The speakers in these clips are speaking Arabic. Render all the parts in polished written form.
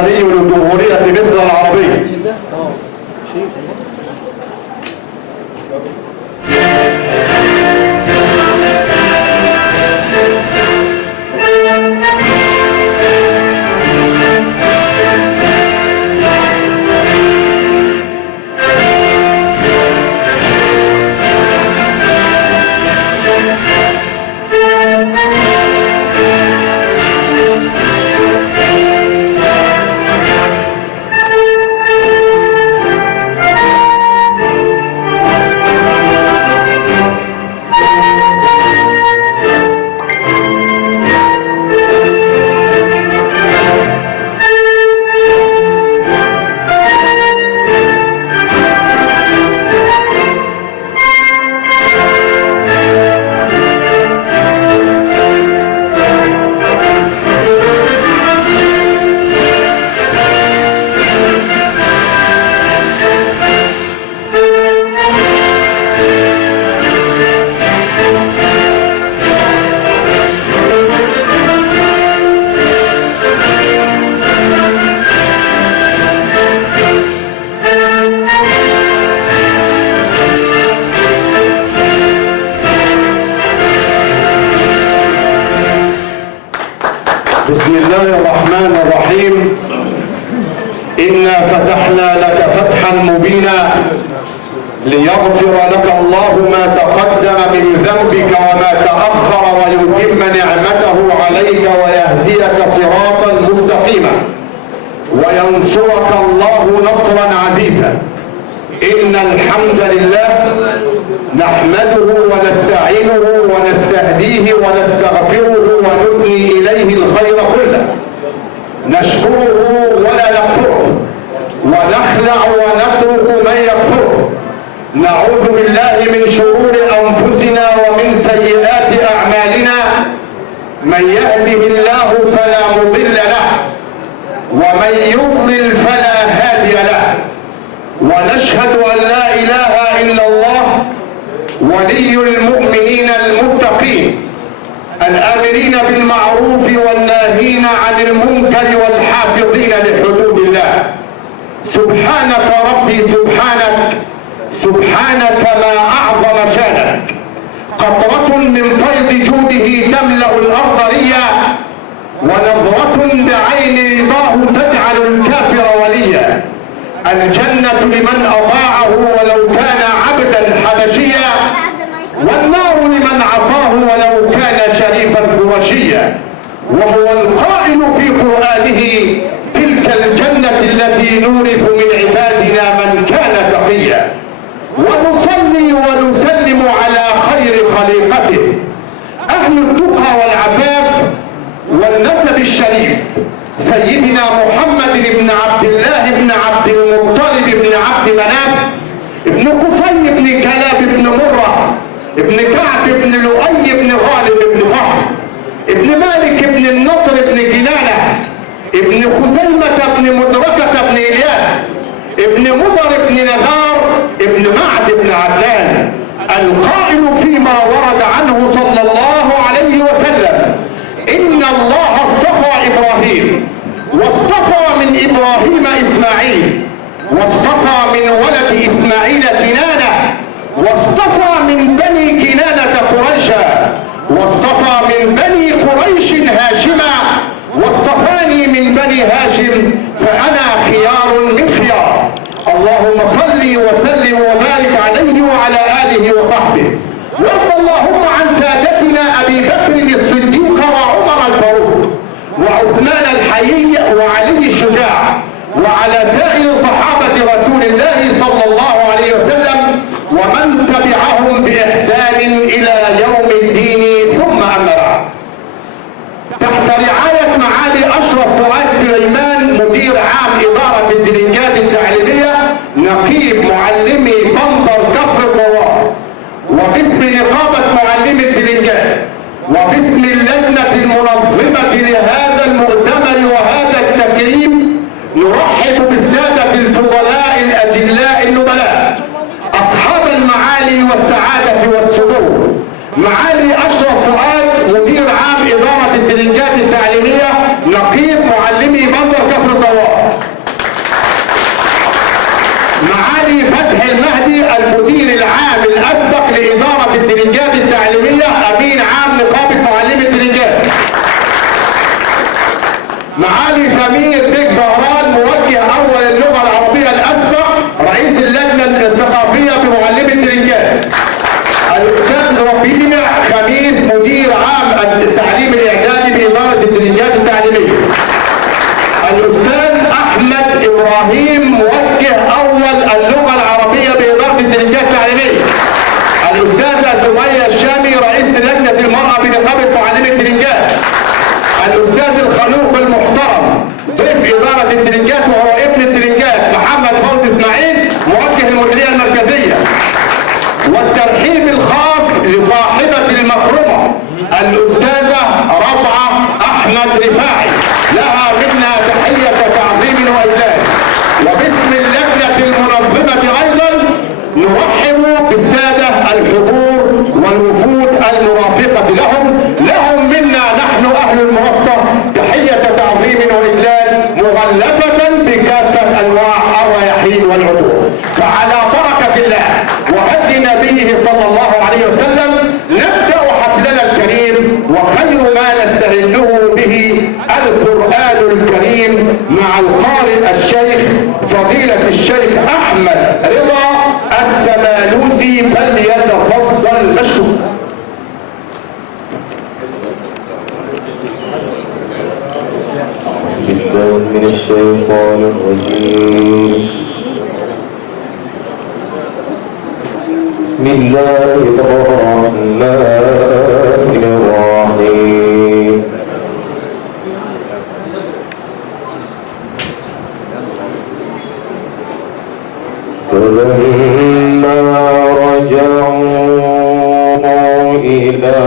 الوطني لجمهورية مصر العربية. بسم الله الرحمن الرحيم. إنا فتحنا لك فتحا مبينا ليغفر لك الله ما تقدم من ذنبك وما تأخر ويتم نعمته عليك ويهديك صراطا مستقيما وينصرك الله نصرا عزيزا. إن الحمد لله نحمده ونستعينه ونستهديه ونستغفره ونثني إليه الخير كله، نشكره ولا نكفره، ونخلع ونترك من يكفره. نعوذ بالله من شرور أنفسنا ومن سيئات أعمالنا. من يهده الله فلا مضل له ومن يضلل فلا هادي له. ونشهد أن لا إله إلا الله ولي المؤمنين المتقين الآمرين بالمعروف والناهين عن المنكر والحافظين لحدود الله. سبحانك ربي سبحانك، سبحانك ما أعظم شانك. قطرة من فيض جوده تملأ الأرض ريا، ونظرة بعين رضاه تجعل الكافر وليا. الجنة لمن أطاعه ولو كان عبدا حبشيا، والنار لمن عصاه ولو كان شريفا قرشيا. وهو القائل في قرآنه: تلك الجنة التي نورث من عبادنا من كان تقيا. ونصلي ونسلم على خير خليقته، أهل التقى والعفاف والنسب الشريف، سيدنا محمد بن عبد الله بن عبد المطلب بن عبد مناف ابن قصي بن كلاب بن مرة ابن كعب بن لؤي بن غالب بن فهر ابن مالك بن النضر بن كنانة ابن خزيمة بن مدركة بن إلياس ابن مضر بن نذار ابن معد بن عدنان، القائل فيما ورد عنه صلى الله عليه وسلم: إن الله اصطفى إبراهيم، واصطفى من إبراهيم إسماعيل، واصطفى من ولد إسماعيل كنانة، واصطفى من بني كنانة قريشا، واصطفى من بني قريش هاشما، واصطفاني من بني هاشم فأنا خيار من خيار. اللهم صل وسلم وبارك عليه وعلى آله وصحبه. وارض اللهم عن سادتنا أبي بكر الصديق وعمر الفاروق وعثمان الحيي وعلي الشجاع وعلى سائر صحابة رسول الله صلى الله عليه وسلم ومن تبعهم بإحسان إلى يوم الدين. ثم أما بعد، تحت رعاية معالي أشرف فؤاد سليمان مدير عام إدارة الدرنجات التعليمية نقيب معلمي بندر كفر الدوار، وباسم نقابة معلمي الدرنجات وباسم اللجنة المنظمة لهذا المؤتمر وهذا التكريم، نرحب بالسادة الفضلاء الأجلاء النبلاء أصحاب المعالي والسعادة والسرور. معالي أشرف فؤاد مدير عام إدارة الدرنجات التعليمية نقيب معلمي بندر كفر الدوار، معالي سمير بيك زهران موجه اول اللغه العربيه الاسبق رئيس اللجنه الثقافيه بمعلمي الترنجات. الاستاذ ربيع خميس مدير عام التعليم الاعدادي باداره الترنجات التعليميه. الاستاذ احمد ابراهيم موجه اول اللغه العربيه باداره الترنجات التعليميه. الاستاذه سميه الشامي رئيس لجنه المراه بنقابه معلمي الترنجات. الاستاذ الخلوق المحترم ضيف اداره الترنجات وهو ابن الترنجات محمد فوزي اسماعيل موجه المديريه المركزيه. والترحيب الخاص لصاحبه المكرمه الاستاذه ربعه احمد رفاعي، لها منا تحيه تعظيم واجلال. وباسم اللجنه المنظمه ايضا نرحب بالساده الحضور والوفود المرافقه لهم منا نحن اهل المنصه تحيه تعظيم واجلال مغلفه بكافه انواع الرياحين والعطور. فعلى بركه الله وهدي نبيه صلى الله عليه وسلم نبدا حفلنا الكريم، وخير ما نستهله به القران الكريم مع القارئ الشيخ فضيله الشيخ احمد رضا السمالوسي، فليتفضل مشكور. من الشيطان الرجيم. بسم الله الرحمن الرحيم. فلما رجعوا إلى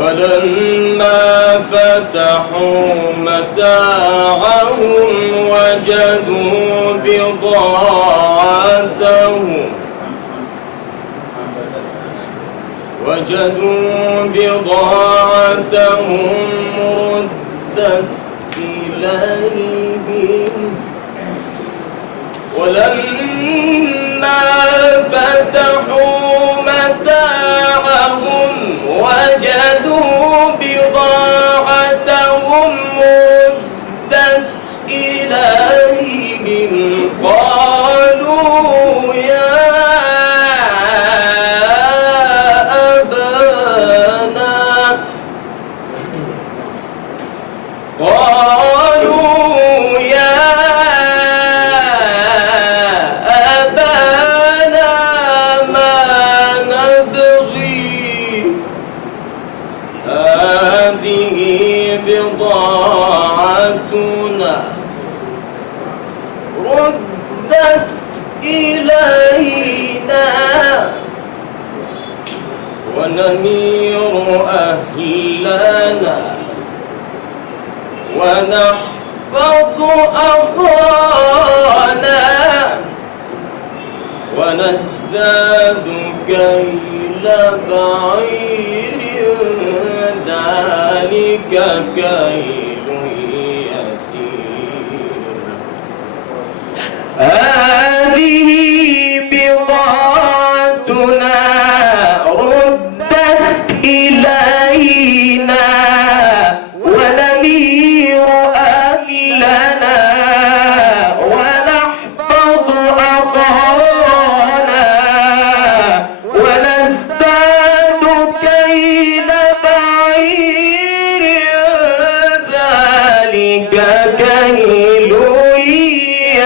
ولما فتحوا متاعهم وجدوا بضاعتهم ردت إليهم. ولما فتحوا متاعهم وجدوا بضاعتهم ردت إليهم قالوا يا أبانا ونمير أهلنا ونحفظ أخانا ونزداد كيل بعير ذلك كيل يسير هذه بضاعتنا ردت إلينا ونمير أهلنا ونحفظ أخانا ونزداد كيل بعير ذلك كيل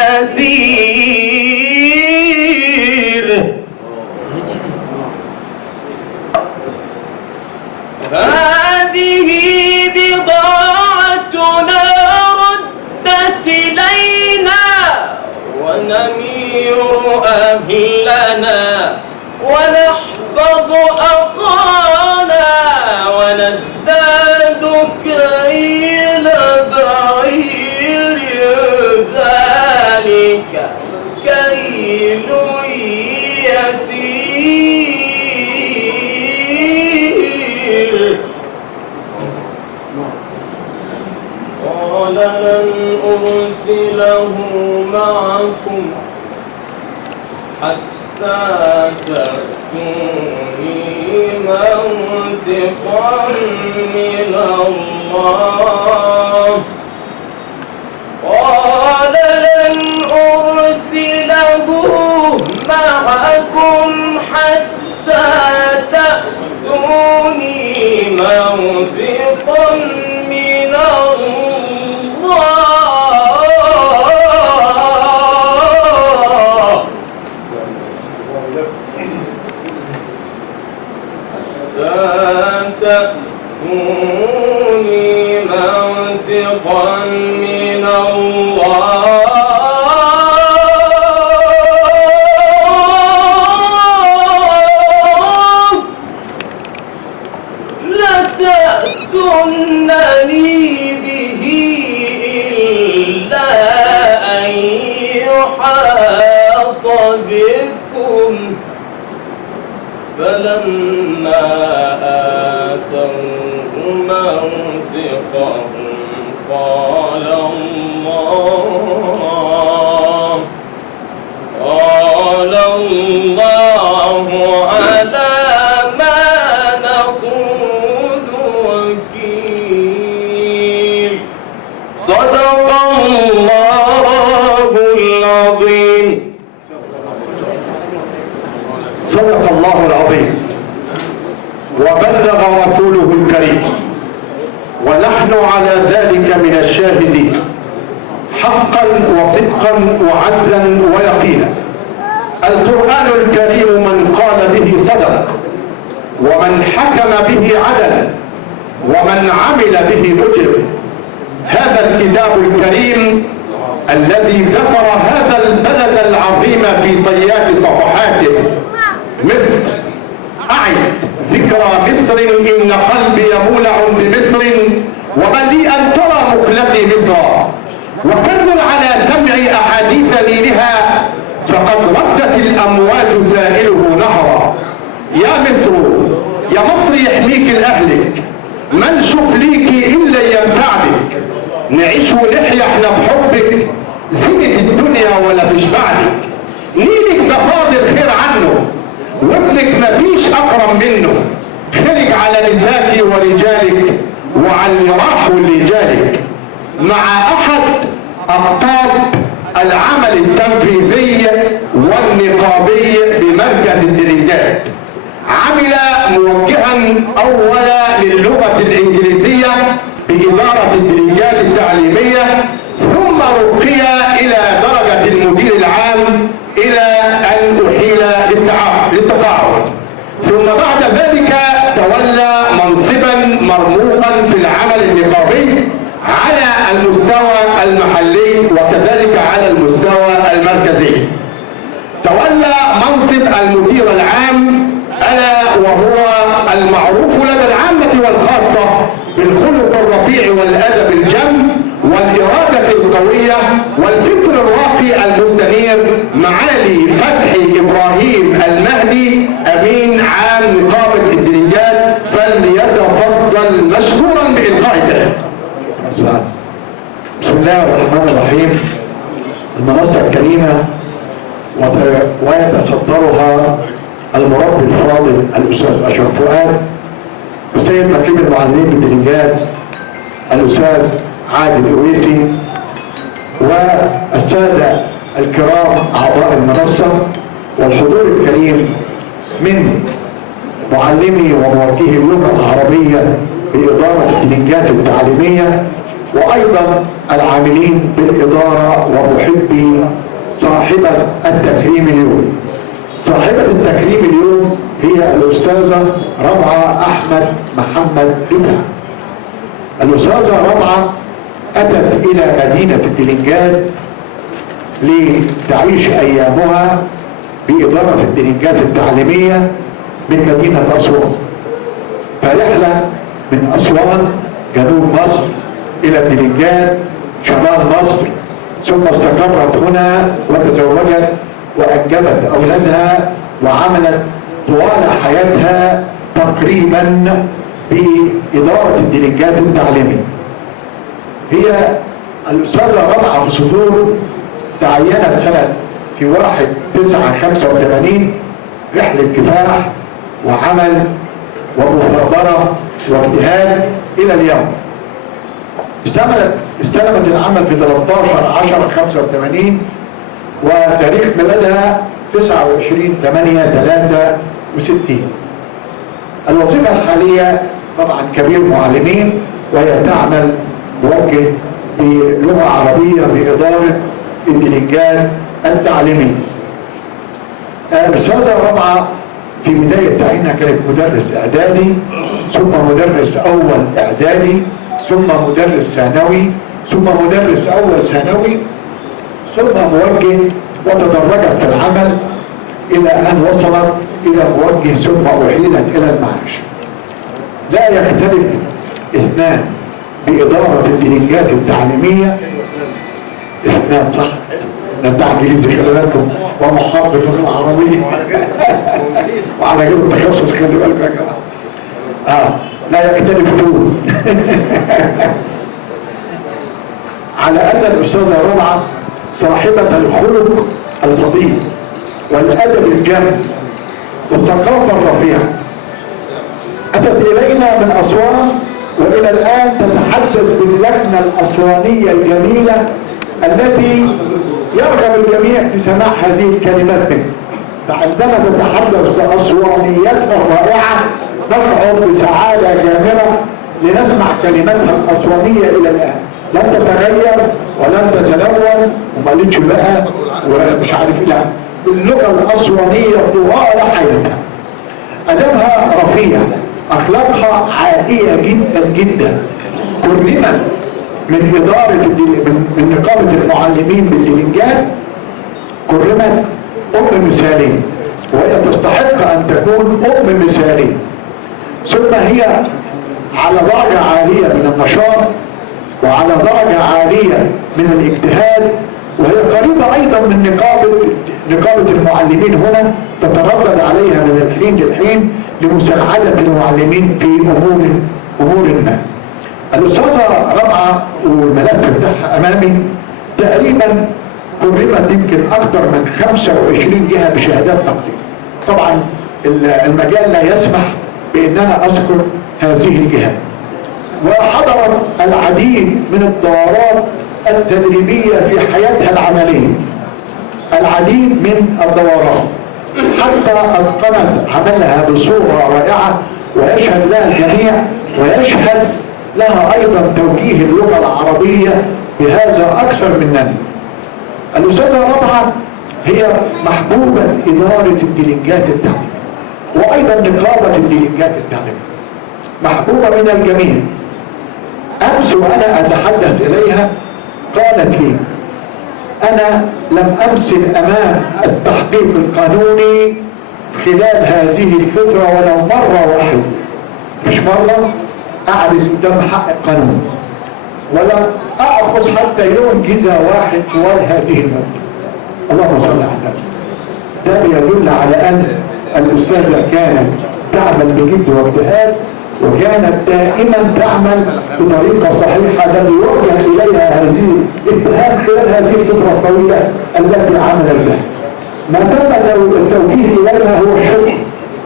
يسير هذه بضاعتنا ردت إلينا ونمير أهلنا ونحفظ أخانا ونزداد كيل بعير ذلك كيل يسير قال لن أرسله معكم حتى تأتوني موثقا من الله قال لن أرسله معكم حتى تأتوني موثقا من الله تأتوني موثقا من الله لتأتونني به إلا أن يحاط بكم فلما آتوه موثقهم قال الله على ما نقول وكيل صدق الله العظيم صدق الله العظيم وبلغ رسوله الكريم ونحن على ذلك من الشاهدين حقا وصدقا وعدلا ويقينا. القرآن الكريم من قال به صدق ومن حكم به عدل ومن عمل به أجر. هذا الكتاب الكريم الذي ذكر هذا البلد العظيم في طيات صفحاته مصر. أعد ذكرى مصر إن قلبي مولع بمصر ومليئا ترى مقلتي مصر وكرر على سمعي أحاديث نيلها فقد ردت الأمواج زائله نهرا. يا مصر يا مصر يحميك لأهلك من شوف ليكي إلا ينفعك نعيش ونحيا احنا بحبك زينة الدنيا ولا فيش بعدك. نيلك ده فاضل خير عنه وابنك مفيش أكرم منه. خرج على نسائك ورجالك وعلى اللي راح واللي جالك مع أحد أقطاب العمل التنفيذي والنقابي بمركز الترندات. عمل موجها أولا للغة الإنجليزية بإدارة الترندات التعليمية ثم رقي إلى درجة المدير العام إلى أن أحيل للتقاعد ثم بعد ذلك تولى منصبا مرموقا في العمل النقابي على المستوى المحلي وكذلك على المستوى المركزي. تولى منصب المدير العام ألا وهو المعروف لدى العامة والخاصة بالخلق الرفيع والأدب الجم والإرادة القوية والفكر الراقي المستنير معالي فتحي إبراهيم المهدي أمين عام نقابة الدرجات، فليتفضل مشكورا بإلقاء الكلام. بسم الله الرحمن الرحيم. المنصة الكريمة ويتصدرها المربي الفاضل الأستاذ أشرف فؤاد، وسيد نقيب المعلمين بالدرجات الأستاذ عادل الأويسي، والسادة الكرام أعضاء المنصة، والحضور الكريم من معلمي وموجهي اللغة العربية بإدارة الدرجات التعليمية، وأيضا العاملين بالإدارة ومحبي صاحبة التكريم اليوم. صاحبة التكريم اليوم هي الأستاذة ربعة أحمد محمد رفعت. الأستاذة ربعة أتت إلى مدينة الدلنجات لتعيش أيامها بإدارة الدلنجات التعليمية من مدينة أسوان، فرحلة من أسوان جنوب مصر إلى الدلنجات شمال مصر، ثم استقرت هنا وتزوجت وأنجبت أولادها وعملت طوال حياتها تقريبا بإدارة الدلنجات التعليمية. هي الأستاذة ربعة في صدور تعينت سنة في 1/9/85 رحلة كفاح وعمل ومثابرة واجتهاد إلى اليوم. استلمت العمل في 13/10/85 وتاريخ ميلادها 29/8/63. الوظيفة الحالية طبعا كبير معلمين، وهي تعمل موجه بلغة عربية بإدارة الدلنجات التعليمية. الأستاذة ربعة في بداية تعيينها كانت مدرس إعدادي، ثم مدرس أول إعدادي، ثم مدرس ثانوي، ثم مدرس أول ثانوي، ثم موجه، وتدرجت في العمل إلى أن وصلت إلى موجه ثم أحيلت إلى المعاش. لا يختلف اثنان بإدارة الدلنجات التعليمية، اثنان صح؟ ده انجليزي خلي بالكم، ومحاضر اللغة العربية وعلى كده التخصص خلي بالكم يا جماعة. لا يختلفون. على أن الأستاذة ربعة صاحبة الخلق الفضيل والأدب الجامد والثقافة الرفيعة، أتت إلينا من أسوان وإلى الآن تتحدث باللكنة الأسوانية الجميلة التي يرغب الجميع في سماع هذه الكلمات منه. فعندما تتحدث بأسوانيتها الرائعة نشعر بسعادة جامرة لنسمع كلماتها الأسوانية إلى الآن، لم تتغير ولم تتلون وما قالتش بقى ومش عارف ايه، لا، اللغة الأسوانية طوال حياتها. أدبها رفيع، أخلاقها عالية جدا جدا. كرمت من إدارة من نقابة المعلمين بالدلنجات، كرمت أم مثالية، وهي تستحق أن تكون أم مثالية. ثم هي على درجة عالية من النشاط وعلى درجة عالية من الاجتهاد، وهي قريبة أيضا من نقابة المعلمين هنا، تتردد عليها من الحين للحين لمساعدة المعلمين في أمور ما. الأستاذة ربعة والملف بتاعها أمامي تقريبا كرمت يمكن أكثر من 25 جهة بشهادات تقدير. طبعا المجال لا يسمح بأن أنا أذكر هذه الجهات. وحضرت العديد من الدورات التدريبية في حياتها العملية، العديد من الدورات، حتى أتقنت عملها بصورة رائعة، ويشهد لها الجميع، ويشهد لها أيضا توجيه اللغة العربية بهذا أكثر مننا. الأستاذة ربعة هي محبوبة إدارة الدلنجات التعليمية وأيضا نقابة الدلنجات التعليمية، محبوبة من الجميع. أمس وأنا أتحدث إليها قالت لي: أنا لم أمثل أمام التحقيق القانوني خلال هذه الفترة ولو مرة واحدة، مرة أعرض قدام حق القانون ولا أأخذ حتى يوم جزء واحد طوال هذه المدة. اللهم صل على النبي. ده يدل على أن الأستاذة كانت تعمل بجد واجتهاد، وكانت دائما تعمل بطريقة صحيحة لم يوجه إليها هذه الاتهام خلال هذه الفترة الطويلة التي عملت بها. ما تم التوجيه إليها هو الشكر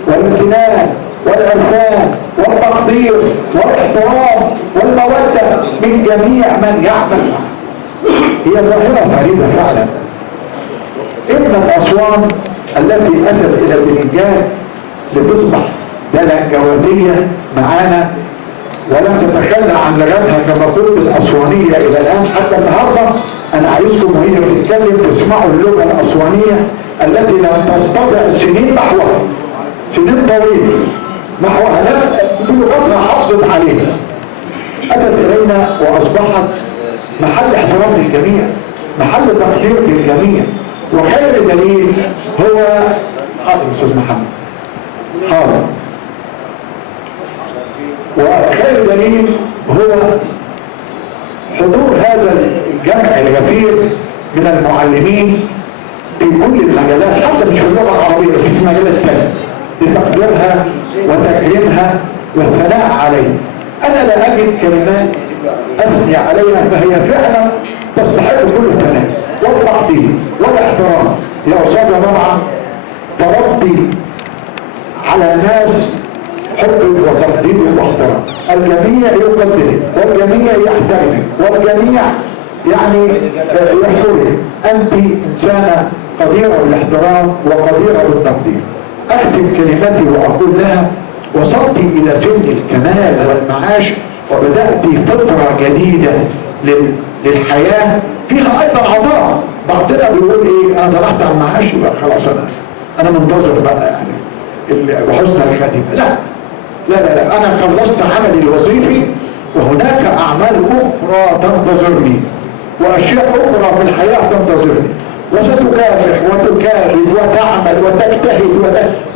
والامتنان والعرفان والتقدير والاحترام والمودة من جميع من يعمل معها. هي ظاهرة فريدة فعلا. ابنة أسوان التي أتت إلى الدنجان لتصبح دلنجواتية معانا ولم تتخلى عن لغتها كما قلت الأسوانية إلى الآن حتى النهارده. أنا عايزكم وهي بتتكلم تسمعوا اللغة الأسوانية التي لم تستطع سنين محوها، سنين طويلة محوها، لا بلغتها حافظت عليها. أتت إلينا وأصبحت محل احترام للجميع، محل تقدير للجميع. وخير دليل هو حاضر أستاذ محمد، حاضر. وخير دليل هو حضور هذا الجمع الغفير من المعلمين في كل المجالات، حتى مش في اللغه العربيه، في مجالات ثانيه، لتقديرها وتكريمها والثناء عليها. انا لا اجد كلمات اثني عليها، فهي فعلا تستحق كل الثناء والتقدير والاحترام. يا استاذه نوعا تربي على الناس حب وتقدير واحترام، الجميع يقدرك والجميع يحترمك والجميع يعني يحصرك. انت انسانه قديره بالاحترام وقديره بالتقدير. اختم كلمتي واقول لها وصلت الى سن الكمال والمعاش وبدات فتره جديده للحياه فيها ايضا عطاء. بعضنا بيقول ايه انا طلعت على المعاش يبقى خلاص انا منتظر بقى يعني وحسن الخاتمه. لا لا لا لا، انا خلصت عملي الوظيفي وهناك اعمال اخرى تنتظرني واشياء اخرى في الحياه تنتظرني، وستكافح وتكافح وتعمل وتجتهد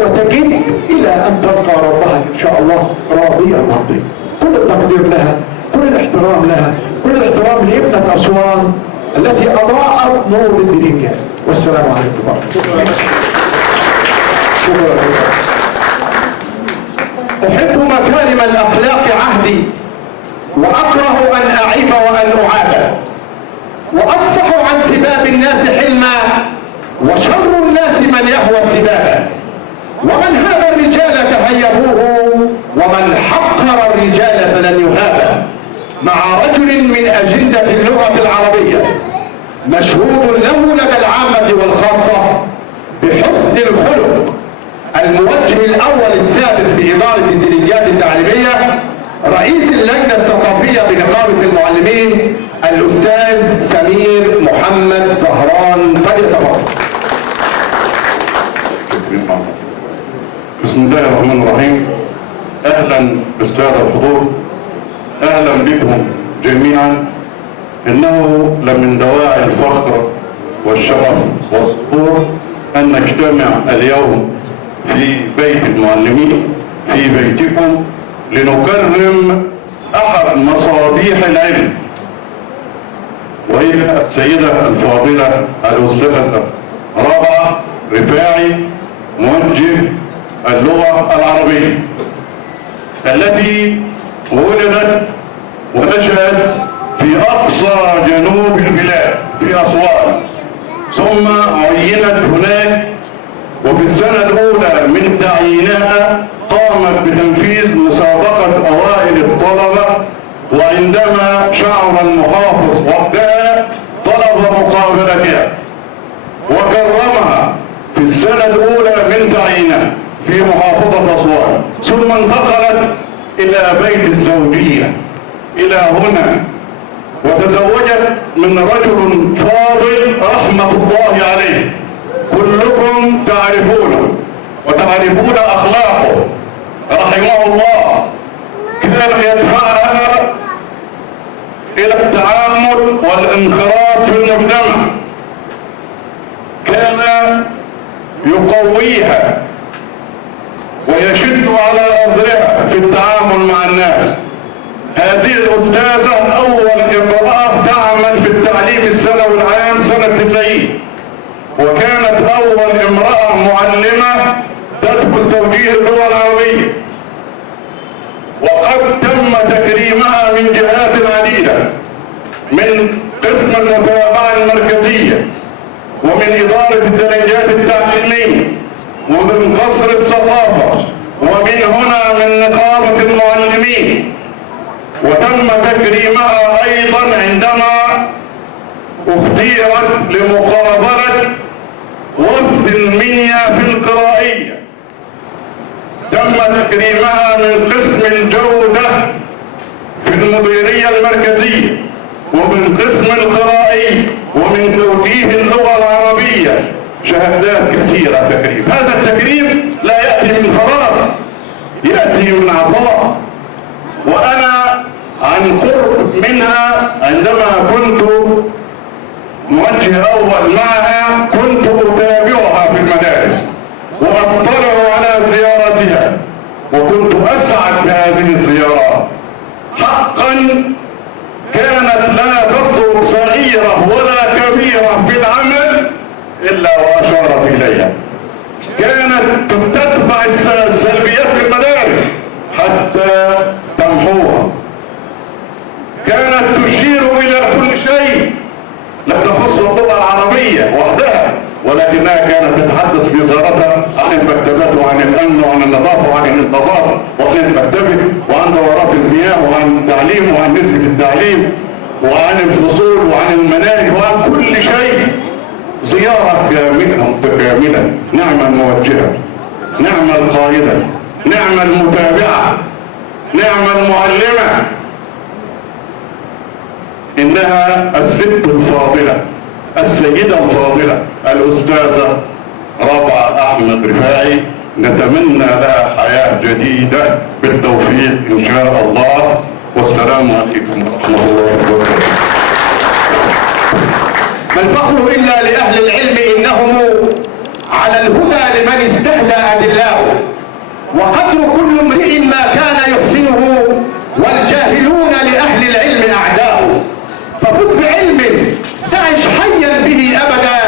وتجد الى ان تلقى ربها ان شاء الله راضيا مرضيا. كل التقدير لها، كل الاحترام لها، كل الاحترام لابنه اسوان التي اضاءت نور الدنيا. والسلام عليكم ورحمه الله. أحب مكارم الأخلاق عهدي وأكره أن أعيب وأن أعاب، وأصفح عن سباب الناس حلما وشر الناس من يهوى سبابا، ومن هاب الرجال تهيبوه ومن حقر الرجال فلن يهابا، مع رجل من أجندة اللغة العربية مشهود له لدى العامة والخاصة بحسن الخلق، الموجه الاول السادس باداره الدلجات التعليميه، رئيس اللجنه الثقافيه بنقابه المعلمين الاستاذ سمير محمد زهران. فليتفضل. بسم الله الرحمن الرحيم. اهلا بالساده الحضور، اهلا بكم جميعا. انه لمن دواعي الفخر والشرف والسرور ان نجتمع اليوم في بيت المعلمين في بيتكم لنكرم احد مصابيح العلم، وهي السيده الفاضله الاستاذه رابعه رفاعي موجه اللغه العربيه، التي ولدت ونشأت في اقصى جنوب البلاد في اسوان، ثم عينت هناك، وفي السنة الأولى من تعيينها قامت بتنفيذ مسابقة أوائل الطلبة، وعندما شعر المحافظ وقتها طلب مقابلتها وكرمها في السنة الأولى من تعيينها في محافظة أسوان، ثم انتقلت إلى بيت الزوجية إلى هنا، وتزوجت من رجل فاضل رحمة الله عليه كلكم تعرفونه وتعرفون أخلاقه رحمه الله. كان يدفعها إلى التعامل والانخراط في المجتمع، كان يقويها ويشد على أرضها في التعامل مع الناس. هذه الأستاذة أول امرأة تعمل في التعليم الثانوي العام سنة 90، وكانت أول امرأة معلمة تدخل توجيه اللغة العربية، وقد تم تكريمها من جهات عديدة، من قسم المتابعة المركزية، ومن إدارة الدرجات التعليمية، ومن قصر الثقافة، ومن هنا من نقابة المعلمين. وتم تكريمها أيضا عندما اختيرت لمقابلة وفد المنيا في القرائية. تم تكريمها من قسم الجودة في المديرية المركزية، ومن قسم القرائية، ومن توجيه اللغة العربية. شهادات كثيرة تكريم. هذا التكريم لا يأتي من فراغ، يأتي من عطاء. وأنا عن قرب منها عندما كنت موجه أول معها كنت أتابعها في المدارس وأطلع على زيارتها، وكنت أسعد بهذه الزيارات. حقا كانت لا تترك صغيرة ولا كبيرة في العمل إلا وأشارت إليها. كانت تتبع السلبيات في المدارس حتى تمحوها. كانت تشير إلى كل شيء لم تخص اللغة العربية وحدها، ولكنها كانت تتحدث في وزارتها عن المكتبات وعن الأمن وعن النظافة وعن الانتظار وعن المكتبة وعن دورات المياه وعن التعليم وعن نسبة التعليم وعن الفصول وعن المناهج وعن كل شيء. زيارة كاملة متكاملة. نعم الموجهة، نعم القائدة، نعم المتابعة، نعم المعلمة. إنها الست الفاضلة، السيدة الفاضلة، الأستاذة ربعة أحمد رفاعي. نتمنى لها حياة جديدة بالتوفيق إن شاء الله. والسلام عليكم ورحمة الله وبركاته. ما الفخر إلا لأهل العلم، إنهم على الهدى لمن استهدى أدلاؤه، وقدر كل امرئ ما كان يحسنه، والجاهلون لأهل العلم أعداؤه. ففز بعلم تعش حيا به أبدا،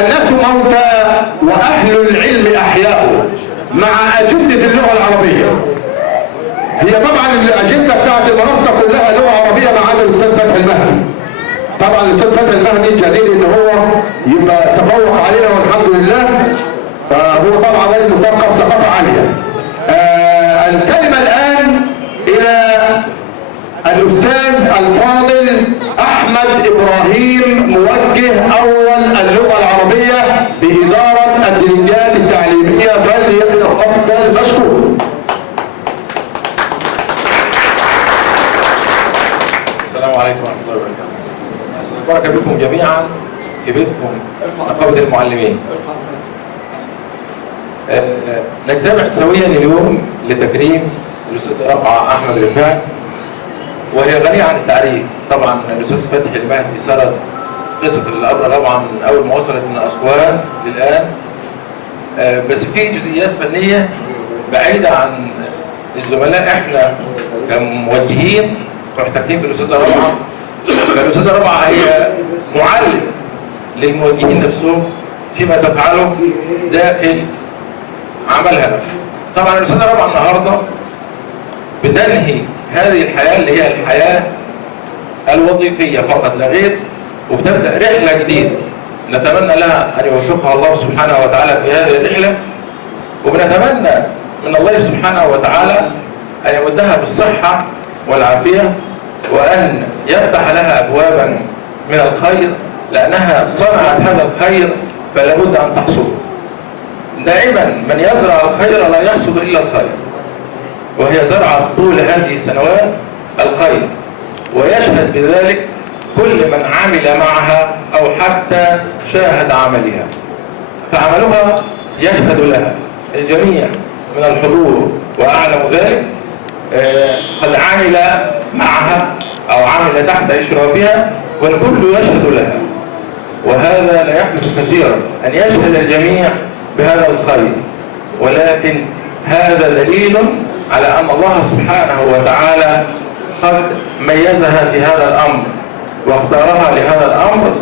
الناس موتى وأهل العلم أحياء. مع أجندة اللغة العربية، هي طبعا الأجندة بتاعت المنصة كلها لغة عربية ما عدا الأستاذ فتحي المهدي. طبعا الأستاذ فتحي المهدي جدير إن هو يبقى تفوق علينا والحمد لله، فهو طبعا راجل مثقف ثقافة عالية. الكلمة الآن إلى الأستاذ الفاضل أحمد إبراهيم، موجه أول اللغة العربية بإدارة الدرجات التعليمية. فليتفضل مشكور. السلام عليكم ورحمة الله وبركاته. البركة بكم جميعا في بيتكم نقابة المعلمين. نجتمع سويا اليوم لتكريم الأستاذ ربعة أحمد رفاعي، وهي غنية عن التعريف. طبعا الأستاذ فتحي المهدي سرد قصة الأب ربعة من أول ما وصلت من أسوان للآن، بس في جزئيات فنية بعيدة عن الزملاء. احنا كموجهين محتكين بالأستاذة ربعة، فالأستاذة ربعة هي معلم للموجهين نفسهم فيما تفعله داخل عملها نفسه. طبعا الأستاذة ربعة النهارده بتنهي هذه الحياة اللي هي الحياة الوظيفية فقط لا غير، وبتبدأ رحلة جديدة نتمنى لها أن يوفقها الله سبحانه وتعالى في هذه الرحلة، وبنتمنى من الله سبحانه وتعالى أن يمدها بالصحة والعافية، وأن يفتح لها أبوابا من الخير، لأنها صنعت هذا الخير فلا بد أن تحصده. دائما من يزرع الخير لا يحصد إلا الخير، وهي زرعت طول هذه السنوات الخير، ويشهد بذلك كل من عمل معها أو حتى شاهد عملها، فعملها يشهد لها الجميع من الحضور وأعلم ذلك. قد عمل معها أو عمل تحت إشرافها والكل يشهد لها، وهذا لا يحدث كثيرا أن يشهد الجميع بهذا الخير. ولكن هذا دليل على أن الله سبحانه وتعالى قد ميزها في هذا الأمر واختارها لهذا الأمر،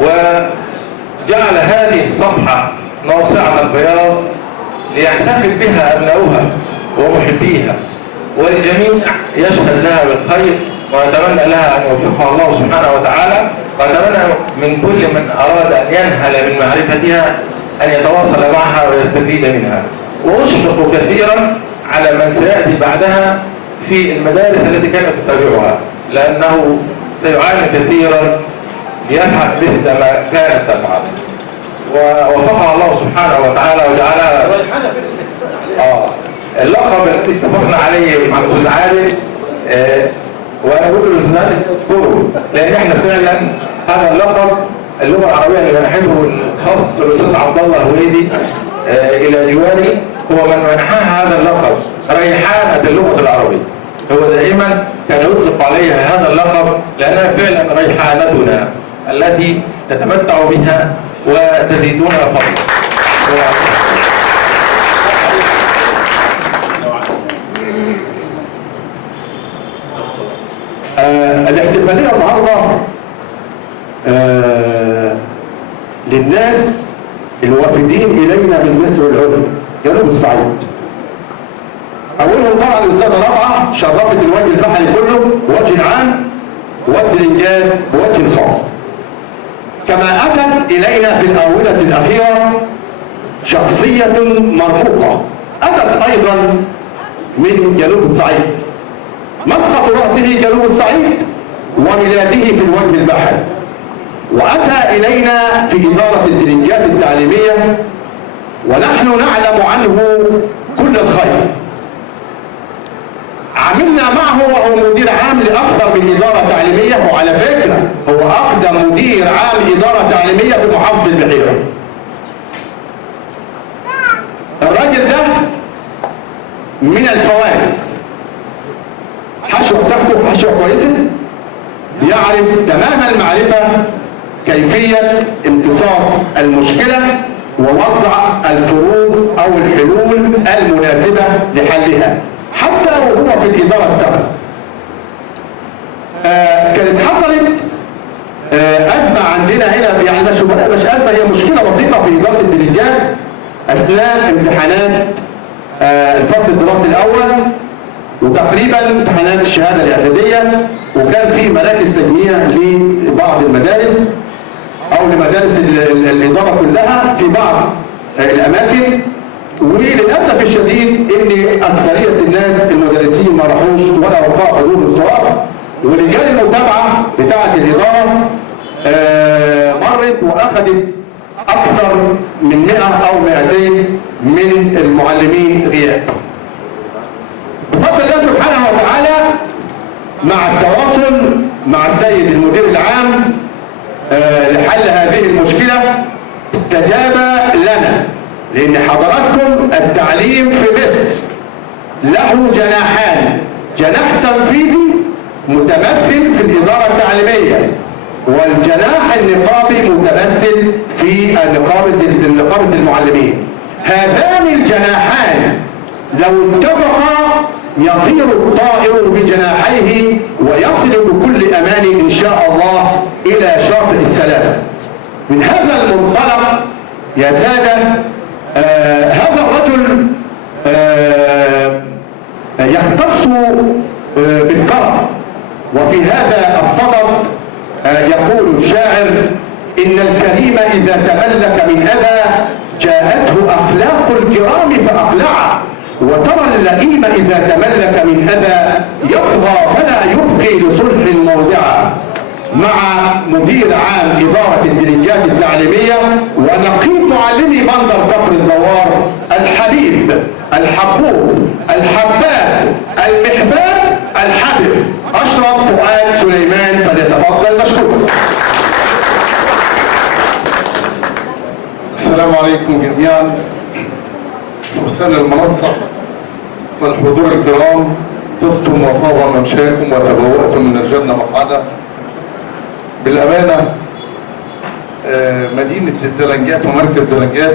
وجعل هذه الصفحة ناصعة البياض ليحتفل بها أبناؤها ومحبيها، والجميع يشهد لها بالخير، ونتمنى لها أن يوفقها الله سبحانه وتعالى، ونتمنى من كل من أراد أن ينهل من معرفتها أن يتواصل معها ويستفيد منها. وأشفق كثيرا على من سيأتي بعدها في المدارس التي كانت تتابعها، لأنه سيعاني كثيرا ليفعل مثل ما كانت تفعل. ووفقها الله سبحانه وتعالى وجعلها اللقب الذي اتفقنا عليه مع الاستاذ عادل، وانا بقول للاستاذ عادل اذكره، لان احنا فعلا هذا اللقب اللغه العربيه اللي منحته الخاص الاستاذ عبد الله الهويدي الى جواري، هو من منحها هذا اللقب ريحانه اللغه العربيه. هو دائما كان يطلق عليها هذا اللقب لانها فعلا ريحانتنا التي تتمتع بها وتزيدون فضلا. الاحتفالية النهارده للناس الوافدين إلينا من مصر العليا جنوب الصعيد. أولهم طبعا الأستاذة رابعة شرفت الوجه البحري كله بوجه عام والدرنجات بوجه خاص. كما أتت إلينا في الآونة الأخيرة شخصية مرموقة أتت أيضا من جنوب الصعيد، مسقط رأسه جنوب الصعيد وميلاده في الوجه البحري، وأتى إلينا في إدارة الدرنجات التعليمية ونحن نعلم عنه كل الخير. عملنا معه وهو مدير عام لأكثر من إدارة تعليمية، وعلى فكرة هو أقدم مدير عام إدارة تعليمية في محافظة البحيرة. الراجل ده من الفواز، حشوة بتاعته حشوة كويسة، يعرف تمام المعرفة كيفية امتصاص المشكلة ووضع الفروض أو الحلول المناسبة لحلها، حتى وهو في الإدارة السابقة. كانت حصلت أزمة عندنا هنا، يعني مش أزمة، هي مشكلة بسيطة في إدارة الدرجات أثناء امتحانات الفصل الدراسي الأول وتقريبا امتحانات الشهادة الإعدادية، وكان في مراكز تجميع لبعض المدارس أو لمدارس الإدارة كلها في بعض الأماكن، وللأسف الشديد إن أكثرية الناس المدرسين ما راحوش ولا وقعوا حضور الصواب، ولجان المتابعة بتاعة الإدارة مرت وأخذت أكثر من 100 أو 200 من المعلمين غياب. بفضل الله سبحانه وتعالى مع التواصل مع السيد المدير العام لحل هذه المشكلة استجاب لنا، لأن حضراتكم التعليم في مصر له جناحان، جناح تنفيذي متمثل في الإدارة التعليمية، والجناح النقابي متمثل في نقابة المعلمين. هذان الجناحان لو اتفقا يطير الطائر بجناحيه ويصل بكل أمان إن شاء الله إلى شاطئ السلام. من هذا المنطلق يا سادة، هذا الرجل يختص بالكرم، وفي هذا الصدد يقول الشاعر: إن الكريم إذا تملك من أذى جاءته أخلاق الكرام فأقلعه، وترى اللئيم إذا تملك من أذى يطغى فلا يبقي لصلح موضعا. مع مدير عام إدارة الدرجات التعليمية ونقيب معلمي بندر كفر الدوار الحبيب الحبوب الحباب المحباب الحبيب أشرف فؤاد سليمان، فليتفضل مشكورا. السلام عليكم جميعا، فرسان المنصة والحضور الكرام، طبتم وطاب ممشاكم وتبوأتم من الجنة مقعدا. بالأمانة مدينة الدلنجات ومركز دلنجات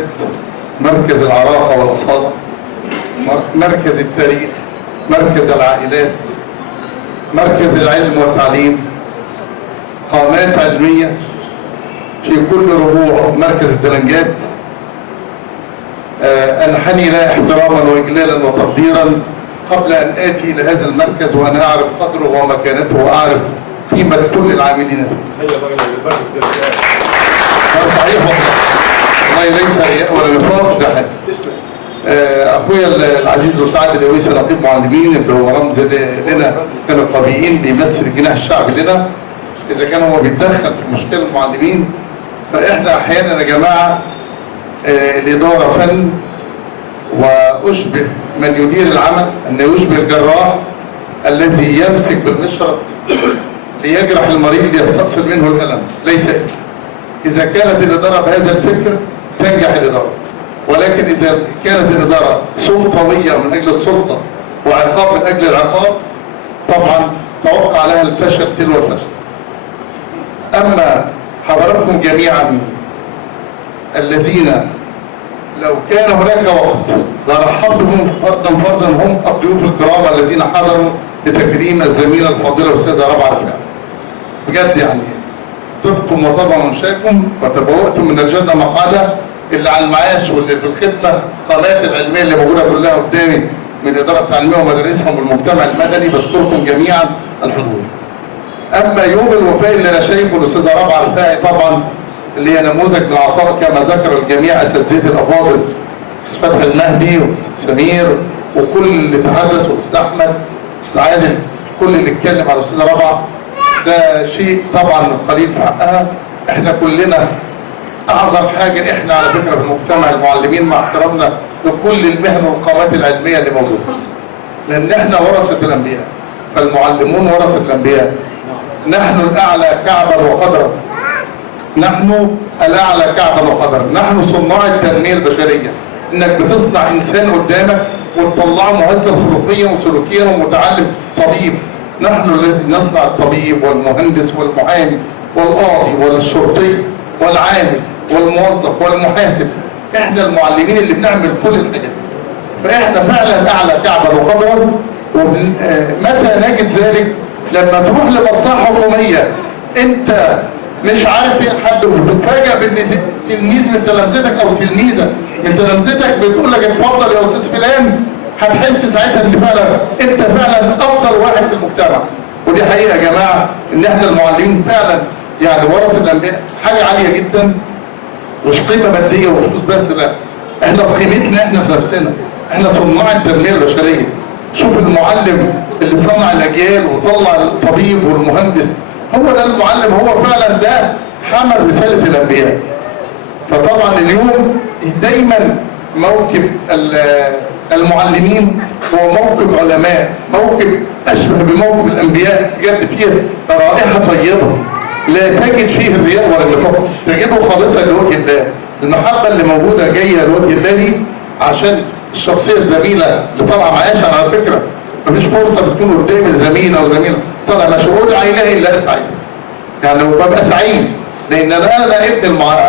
مركز العراقة والأصالة، مركز التاريخ، مركز العائلات، مركز العلم والتعليم، قامات علمية في كل ربوع مركز الدلنجات. أنحني لا احتراما وإجلالا وتقديرا قبل أن آتي إلى هذا المركز وأنا أعرف قدره ومكانته وأعرف قيمة كل العاملين فيه. صحيح والله ليس رياء ولا نفاق، ده حاجة. اخويا العزيز ابو سعد الأويسي نقيب معلمين اللي هو رمز لنا، كانوا القابيين بيمثل الجناح الشعبي لنا. اذا كان هو بيتدخل في مشكله المعلمين، فاحنا احيانا يا جماعه الاداره فن، واشبه من يدير العمل ان يشبه الجراح الذي يمسك بالمشرط ليجرح المريض ليستأصل منه الالم، ليس. اذا كانت الاداره بهذا الفكر تنجح الاداره، ولكن إذا كانت الإدارة سلطوية من أجل السلطة وعقاب من أجل العقاب، طبعا توقع لها الفشل تلو الفشل. أما حضراتكم جميعا الذين لو كان هناك وقت لرحبتهم فردا فردا هم الضيوف الكرام الذين حضروا لتكريم الزميلة الفاضلة الأستاذة رابعة رفاعي. بجد يعني طبتم وطبع ممشاكم وتبوأتم من الجنة مقعدة. اللي على المعاش واللي في الخدمه، قامات العلميه اللي موجوده كلها قدامي من الاداره التعليميه ومدارسهم والمجتمع المدني، بشكركم جميعا الحضور. اما يوم الوفاء اللي انا شايفه الاستاذه رابعه رفاعي، طبعا اللي هي نموذج من العطاء كما ذكر الجميع اساتذتي الافاضل، الاستاذ فتحي المهدي والاستاذ سمير وكل اللي تحدث، والاستاذ احمد والاستاذ عادل، كل اللي اتكلم على الاستاذه رابعه، ده شيء طبعا قليل في حقها. احنا كلنا اعظم حاجه احنا على فكره في المجتمع المعلمين، مع احترامنا لكل المهن والقامات العلميه اللي موجوده، لان احنا ورثه الانبياء، فالمعلمون ورثه الانبياء. نحن الاعلى كعبا وقدرا، نحن الاعلى كعبا وقدرا، نحن صناع التنميه البشريه. انك بتصنع انسان قدامك وتطلعه مهذب خلقيا وسلوكيا ومتعلم طبيب. نحن الذي نصنع الطبيب والمهندس والمحامي والقاضي والشرطي والعامل والموظف والمحاسب. احنا المعلمين اللي بنعمل كل الحاجات، فاحنا فعلا اعلى كعبا وقدرا. ومتى نجد ذلك؟ لما تروح لمصلحه حكوميه انت مش عارف ايه حد، وتتفاجئ بان تلميذ من تلامذتك او تلميذه من تلامذتك بتقول لك اتفضل يا استاذ فلان، هتحس ساعتها ان فعلا انت فعلا افضل واحد في المجتمع. ودي حقيقه يا جماعه ان احنا المعلمين فعلا يعني ورث الانبياء، حاجه عاليه جدا، مش قيمه ماديه وفلوس بس، لا، احنا قيمتنا احنا في نفسنا، احنا صناع التنميه البشريه. شوف المعلم اللي صنع الاجيال وطلع الطبيب والمهندس، هو ده المعلم، هو فعلا ده حمل رساله الانبياء. فطبعا اليوم دايما موكب المعلمين هو موكب علماء، موكب اشبه بموكب الانبياء، بجد فيه رائحه طيبه لا تجد فيه الرياء ولا النفاق، تجده خالصا لوجه الله. المحبه اللي موجوده جايه لوجه الله دي عشان الشخصيه الزميله اللي طالعه معاش. على فكره مفيش فرصه بتكون قدام زميل او زميله طالع مش ادعى اليه الا اسعد، يعني ببقى سعيد لان انا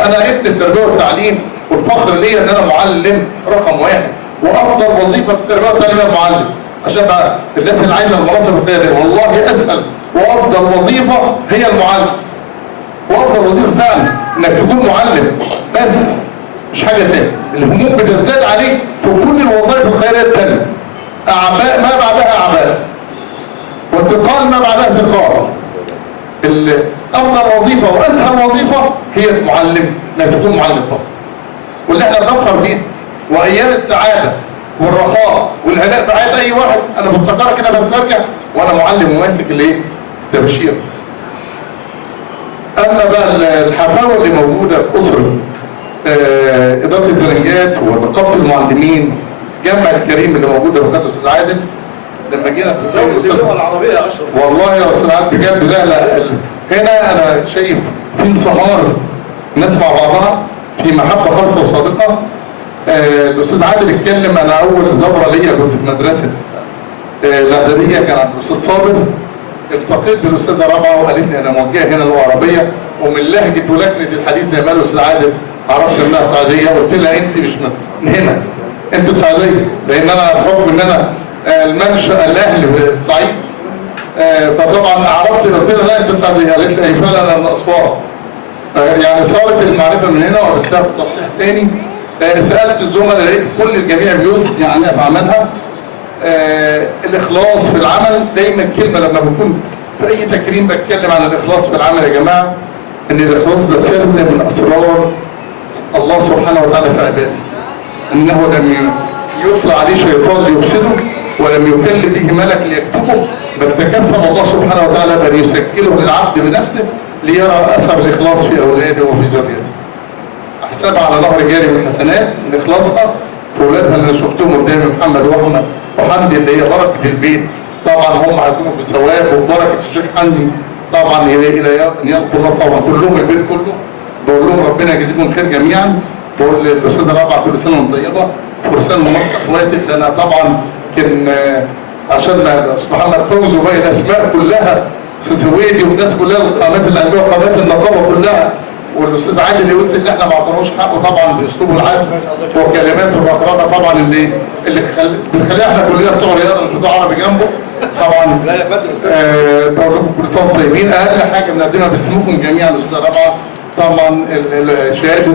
انا ابن التربيه والتعليم، والفخر ليا ان انا معلم رقم واحد، وافضل وظيفه في التربيه والتعليم المعلم. عشان بقى الناس اللي عايزه المناصب القياديه، والله اسهل وافضل وظيفه هي المعلم، وافضل وظيفه فعلا انك تكون معلم، بس مش حاجه تاني. الهموم بتزداد عليك في كل الوظائف الخيريه التانيه، اعباء ما بعدها اعباء، وثقال ما بعدها ثقال. افضل وظيفه واسهل وظيفه هي المعلم، انك تكون معلم فقط، واللي احنا بنفخر بيه. وايام السعاده والرخاء والهناء في حياه اي واحد انا بفتكرها كده بس ارجع وانا معلم وماسك الايه؟ تبشير. اما بقى الحفاوه اللي موجوده في اسره اداره الدرجات ونقابه المعلمين، جمع الكريم اللي موجوده بقياده الاستاذ عادل، لما جينا في اللغه العربيه يا اشرف، والله يا استاذ عادل بجد لا هنا انا شايف في انصهار الناس مع بعضها، في محبه خالصه وصادقه. الاستاذ عادل اتكلم، انا اول زبره ليا كنت في مدرسه الاعداديه كان عند الاستاذ صابر، التقيت بالاستاذه رابعه وقالت لي انا موجهه هنا اللغه العربيه، ومن لهجه ولكنه الحديث زي ما الاستاذ عادل عرفت انها صعيديه، قلت لها انت مش من هنا، انتصاريه، لان انا بحكم ان انا المنشأ الاهلي في الصعيد، فطبعا عرفت قلت لها لا انتصاريه، قالت لي فعلا انا اسوار. يعني صارت المعرفه من هنا وقلت لها في تصحيح تاني. سالت الزملاء لقيت كل الجميع بيثق يعني في عملها. الاخلاص في العمل دايما كلمه لما بكون في اي تكريم بتكلم عن الاخلاص في العمل يا جماعه، ان الاخلاص ده سر من اسرار الله سبحانه وتعالى في عباده، انه لم يطلع عليه شيطان ليفسده ولم يكل به ملك ليكتبه، بل تكفل الله سبحانه وتعالى بل يسجله للعبد بنفسه ليرى اثر الاخلاص في اولاده وفي ذريته. احسبها على نهر جاري من الحسنات ان اخلاصها في اولادها اللي شفتهم قدامي محمد واحمد وحمدي اللي هي بركه البيت، طبعا هم هيكونوا في ثواب، وبركه الشيخ حمدي طبعا الى ان يلقوا الله طبعا كلهم البيت كله. بقول لهم ربنا يجزيكم خير جميعا. بقول للاستاذه رابعه كل سنه وانت طيبه، كل سنه ونص اخواتك، لان طبعا كان عشان ما محمد فوزي وباقي الاسماء كلها، استاذ هويدي والناس كلها القامات اللي عندها قامات النقابه كلها، والاستاذ عادل اللي وصل اللي احنا ما عطيناش حقه طبعا باسلوبه العذب وكلماته الرقراقه طبعا اللي بنخليها احنا كلنا بتوع رياضه مش بتوع عربي جنبه طبعا. لا يا فندم بقول لكم كل سنه وانتم طيبين. اقل حاجه بنقدمها باسمكم جميعا الاستاذه رابعه طبعا شهاده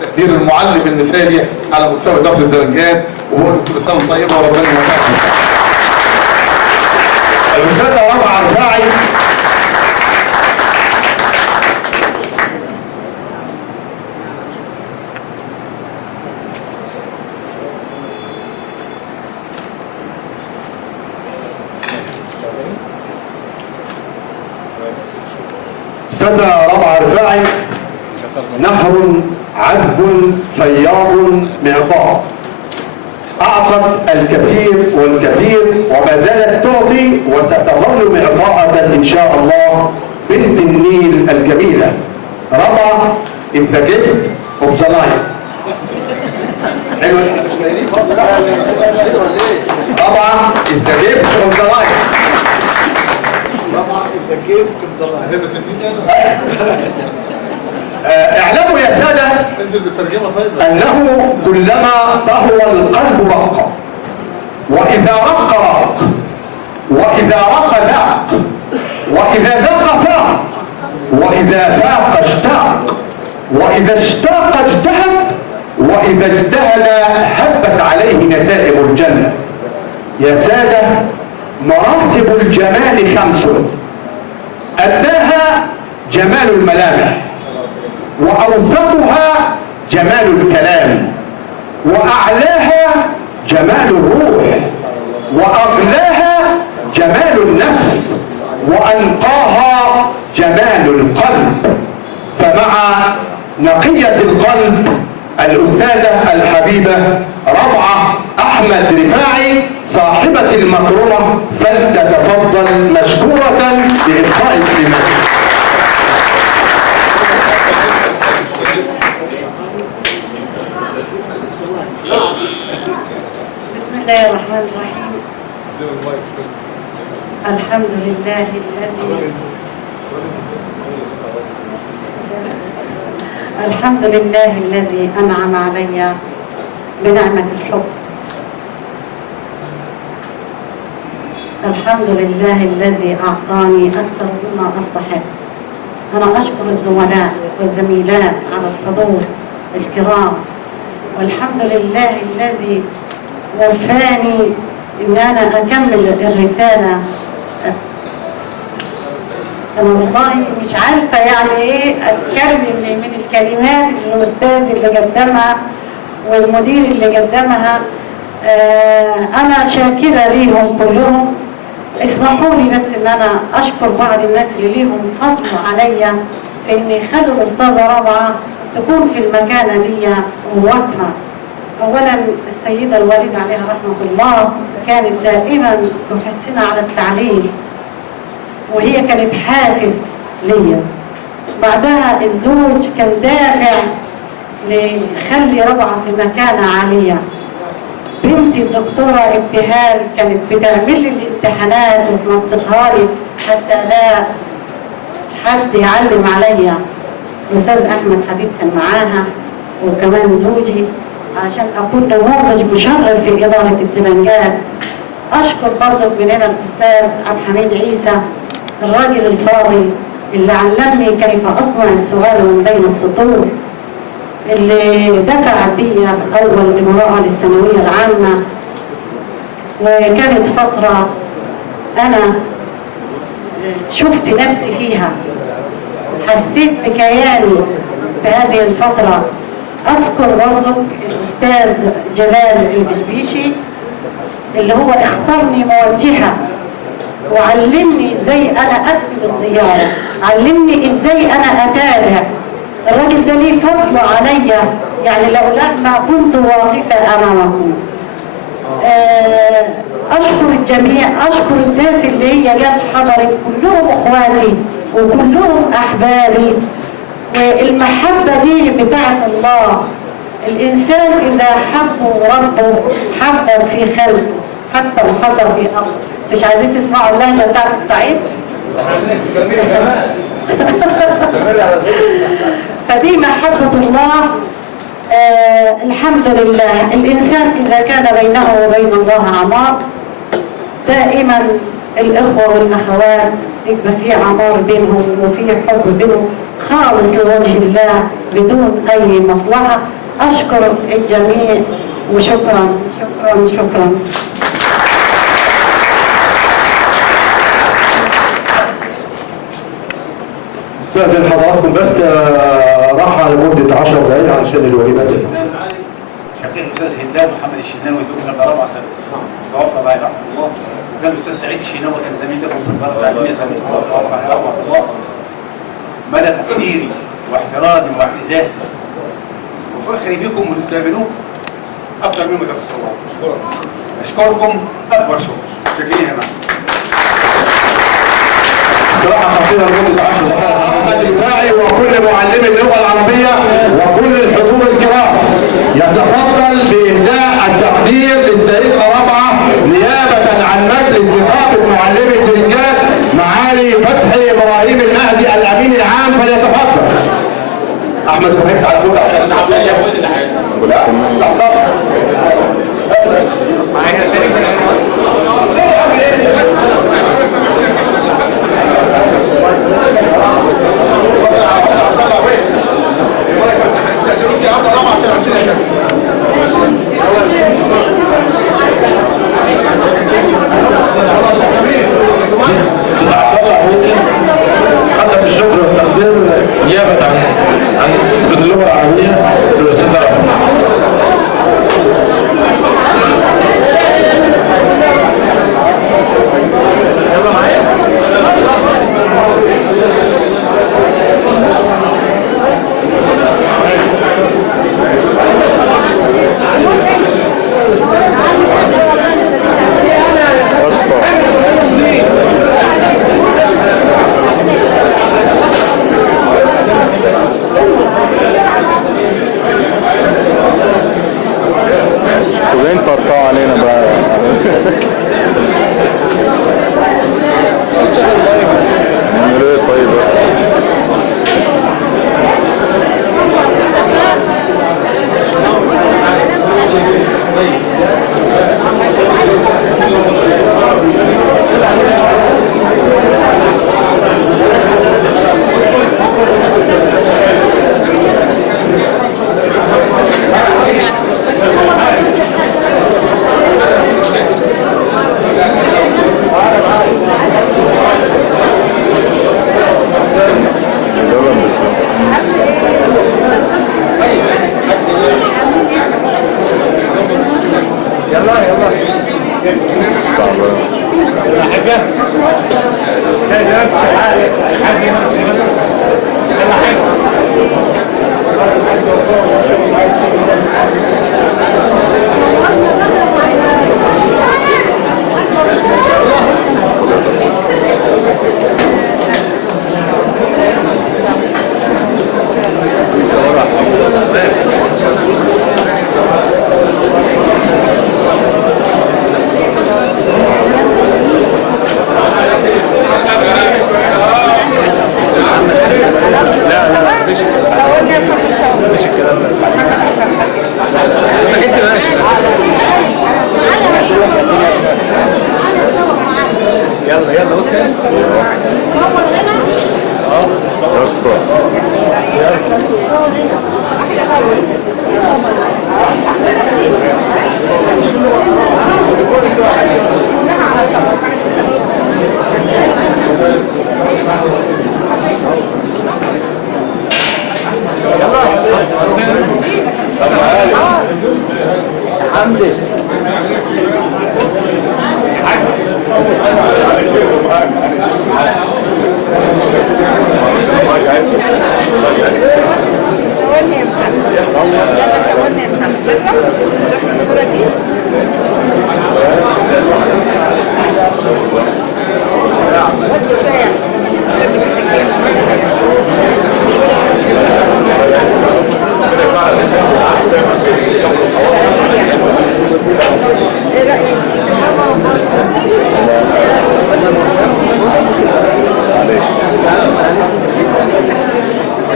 تقدير المعلم المثالي على مستوى اداره الدرجات، وبقول لكم كل سنه وانتم طيبه وربنا يوفقكم. الاستاذه رابعه رفاعي أستاذة رابعة رفاعي نهر عذب فياض معطاء، أعطت الكثير والكثير وما زالت تعطي وستظل معطاءة إن شاء الله، بنت النيل الجميلة. رابعة is the gift of the Nile. حلوة رابعة is the gift of the Nile. اعلموا يا سادة أنه كلما طهر القلب رق، وإذا رق رق، وإذا رق ذاق، وإذا ذاق فاق، وإذا فاق اشتاق، وإذا اشتاق اجتهد، وإذا اجتهد هبت عليه نسائم الجنة. يا سادة مراتب الجمال 5: أدناها جمال الملامح، وأوسطها جمال الكلام، وأعلاها جمال الروح، وأغلاها جمال النفس، وأنقاها جمال القلب. فمع نقية القلب الأستاذة الحبيبة رابعة أحمد رفاعي صاحبة المكرمة فلتتفضل مشكورة بإلقاء الكلمات. بسم الله الرحمن الرحيم. الحمد لله الذي أنعم علي بنعمة الحب. الحمد لله الذي أعطاني أكثر مما أستحق. أنا أشكر الزملاء والزميلات على الحضور الكرام، والحمد لله الذي وفاني إن أنا أكمل الرسالة. أنا والله مش عارفة يعني إيه أتكلم من الكلمات اللي الأستاذ اللي قدمها والمدير اللي قدمها. أنا شاكرة ليهم كلهم. اسمحوا لي بس إن أنا أشكر بعض الناس اللي ليهم فضل عليا في إن يخلوا الأستاذة رابعة تكون في المكانة دي ومواجهة. أولا السيدة الوالدة عليها رحمة الله كانت دائما تحثنا على التعليم، وهي كانت حافز ليا. بعدها الزوج كان دافع لخلي رابعة في مكانة عالية. بنتي الدكتورة ابتهال كانت بتعمل لي الامتحانات وتنسقها لي حتى لا حد يعلم عليا. الأستاذ أحمد حبيب كان معاها وكمان زوجي. عشان أكون نموذج مشرف في إدارة الترنجات. أشكر برضه مننا الأستاذ عبد الحميد عيسى الراجل الفاضل اللي علمني كيف أصنع السؤال من بين السطور، اللي دفع بي في أول المراءة للثانوية العامة، وكانت فترة أنا شفت نفسي فيها، حسيت بكياني في هذه الفترة. أذكر برضه الأستاذ جلال البشبيشي اللي هو اختارني موجهة وعلمني ازاي انا اكتب الزيارة، علمني ازاي انا اتابع. الراجل ده ليه فضل عليا، يعني لولا ما كنت واقفة امامكم. اشكر الجميع، اشكر الناس اللي هي جت حضرت، كلهم اخواتي وكلهم احبابي. والمحبة دي بتاعت الله. الانسان اذا حبه ربه حبه في خلقه حتى وحصل في امره. مش عايزين تسمعوا اللهجة بتاعت الصعيد؟ فدي محبة الله. الحمد لله. الإنسان إذا كان بينه وبين الله عمار، دائما الإخوة والأخوات يبقى في عمار بينهم وفي حب بينهم خالص لوجه الله بدون أي مصلحة. أشكر الجميع وشكرا شكرا شكرا. استاذن حضراتكم بس راحة لمدة 10 دقائق علشان الوجبات. شقيق الاستاذ هنداوي محمد الشناوي زوجنا الرابعه سنه توفى الله يرحمه الله، وكان الاستاذ سعيد الشناوي كان زميل له في البلد العلميه سنه توفى الله يرحمه الله. مدى تقديري واحترامي واعتزازي وفخري بكم واللي بتعملوه اكثر مما تتصوروا. اشكركم اكبر شكر. شاكرين يا جماعه. استراحة قصيرة لمدة 10 دقائق. محمد الداعي وكل معلمي اللغة العربية وكل الحضور الكرام يتفضل بإهداء التقدير للسيدة رابعة نيابة عن مجلس نقابة معلمي الترنجات معالي فتحي إبراهيم المهدي الأمين العام، فليتفضل. أحمد وقفت على فوق عشان نعمل لا طبعا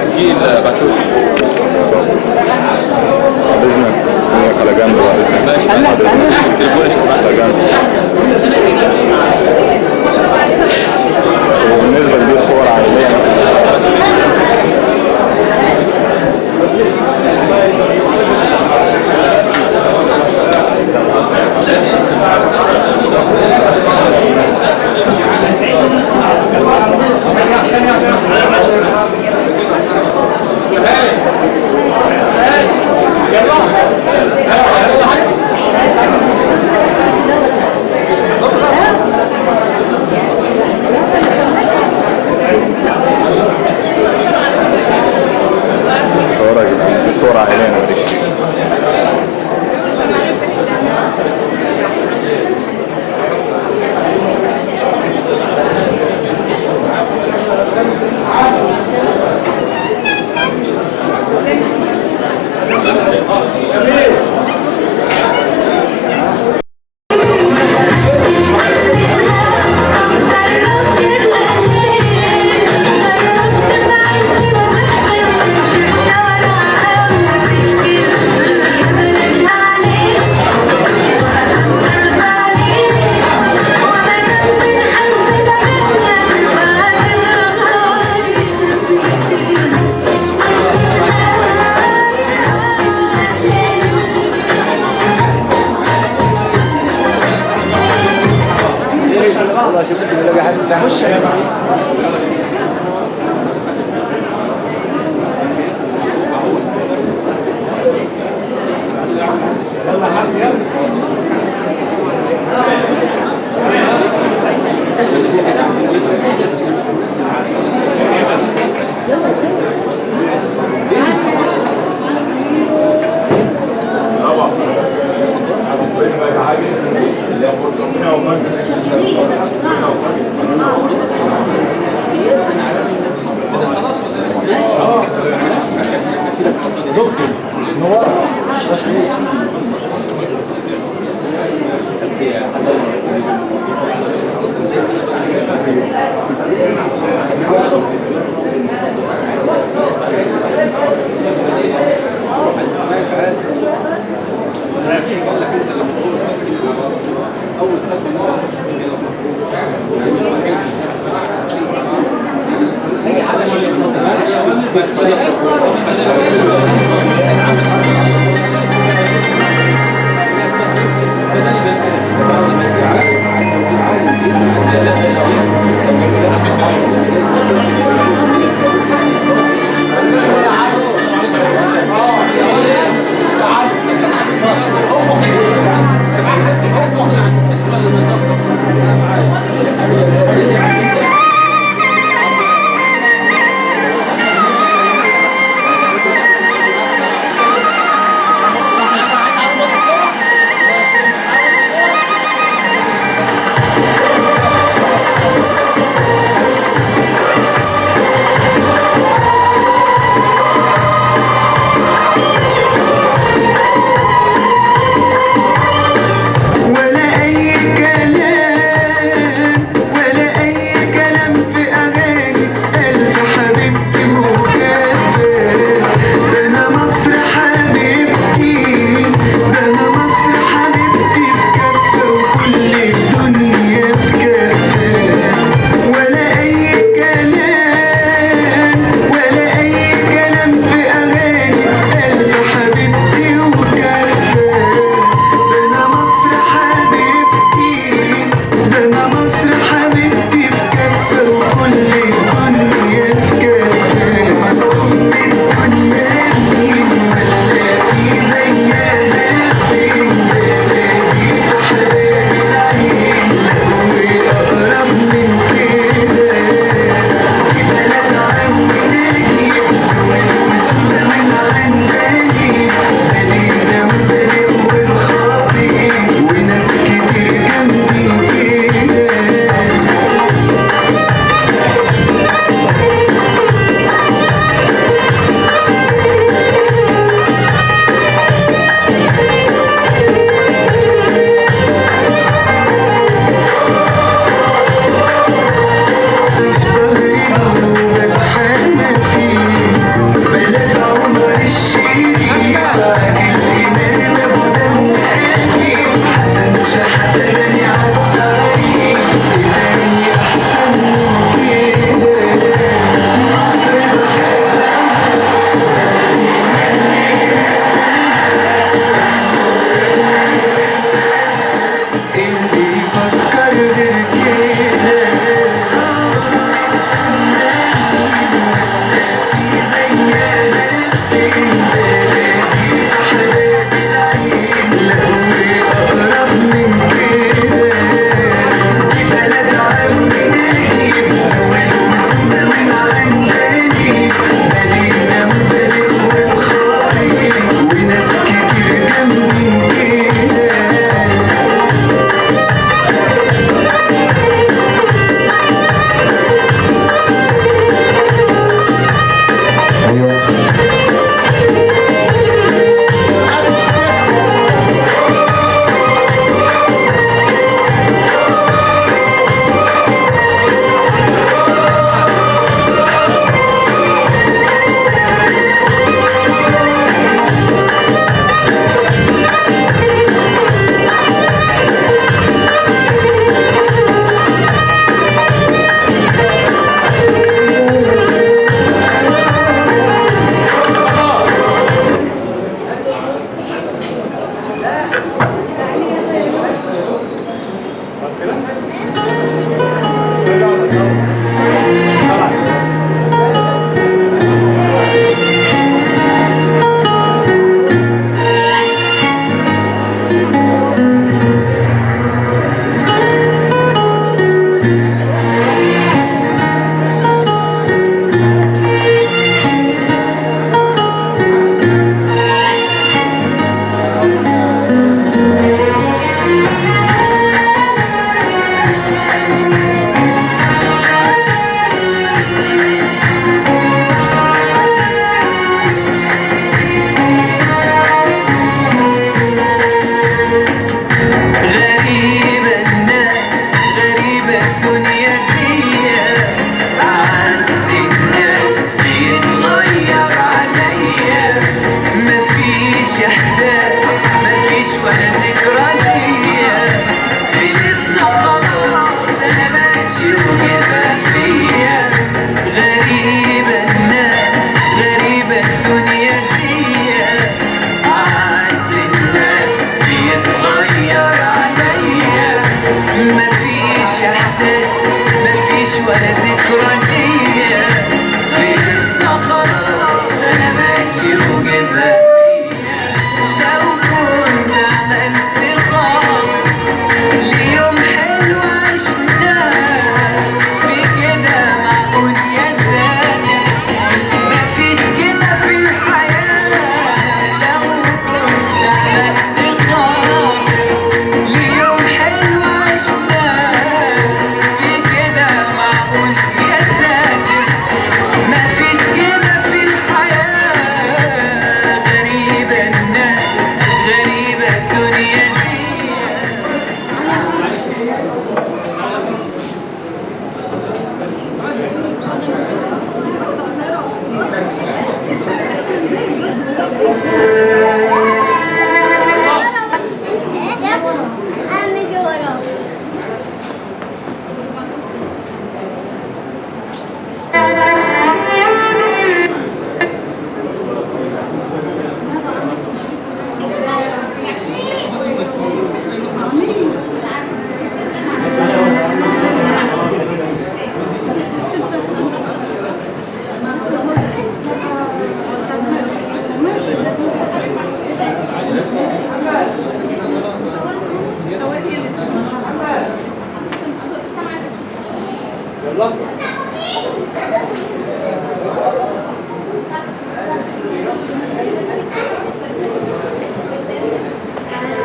تسجيل باتول باذنك على جنب بقى باذنك. ماشي تليفونك على جنب. وبالنسبه لدي الصور عائليه صورة عائلية أنا ماليش فيها.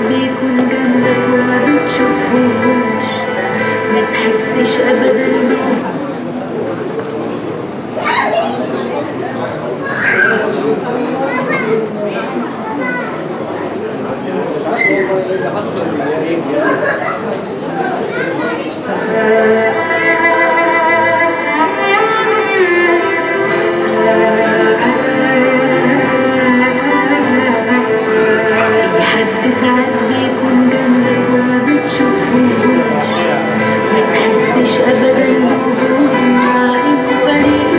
بيكون جنبك وما بتشوفوش، ما تحسش ابدا بيه. حد ساعات بيكون جنبك وما بتشوفوش، ما تحسش ابدا بوجوده مع انه قريب.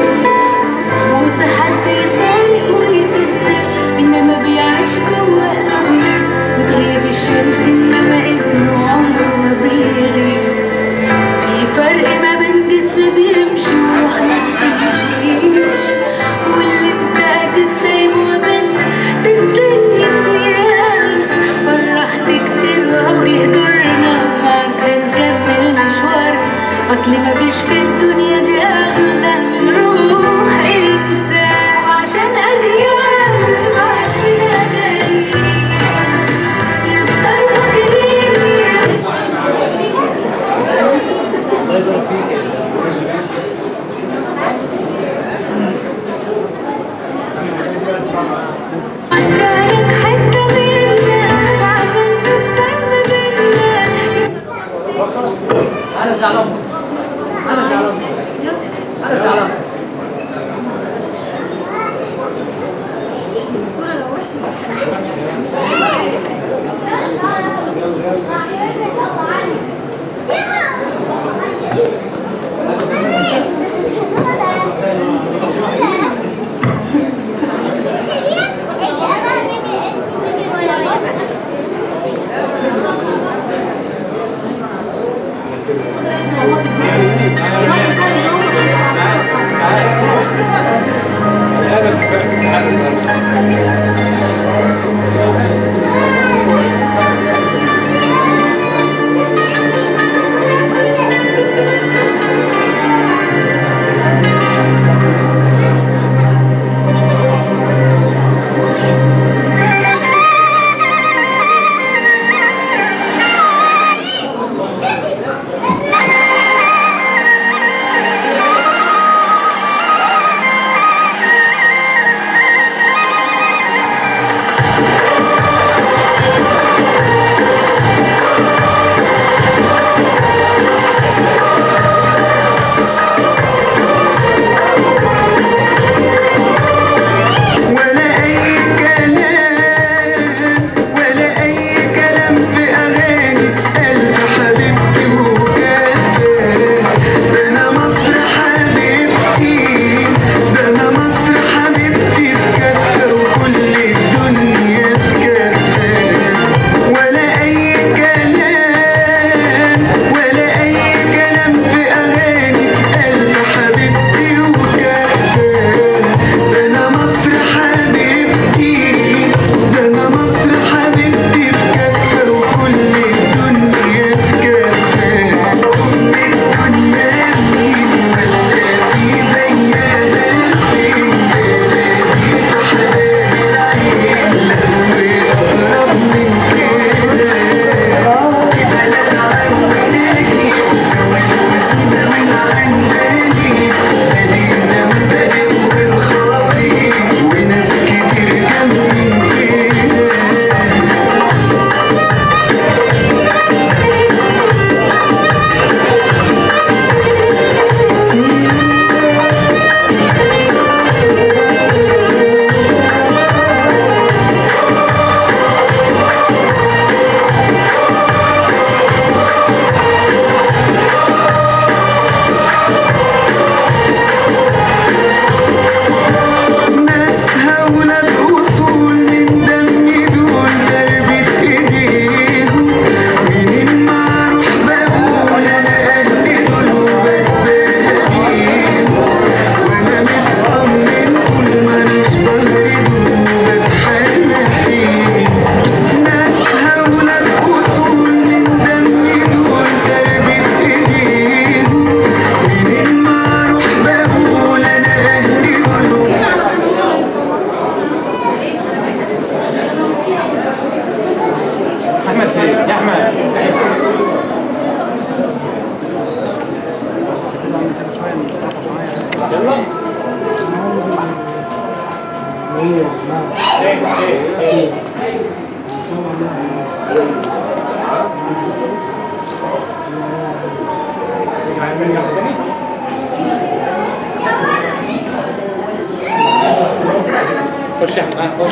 وفي حد يفارق ويسيبك انما بيعيش جوه قلبنا، بتغيب الشمس انما اسمه عمره ما بيغيب. في فرق ما بين جسم بيمشي وروح ما بتمشيش، واللي انت اكيد سايبه بينا تدني سيان. فرحت كتير وجه دورنا معاك هنكمل مشوار، اصل مفيش في الدنيا دي اغلى من روح انسان. وعشان اجيال بعدنا جايين يفضلوا فاكرين. عشانك حتة منا وعشان تفضل ما بينا. أنا زعلان، أنا زعلان، أنا زعلان. الصورة لو وحشة Thank you. احمد فين يا احمد؟ خش يا احمد.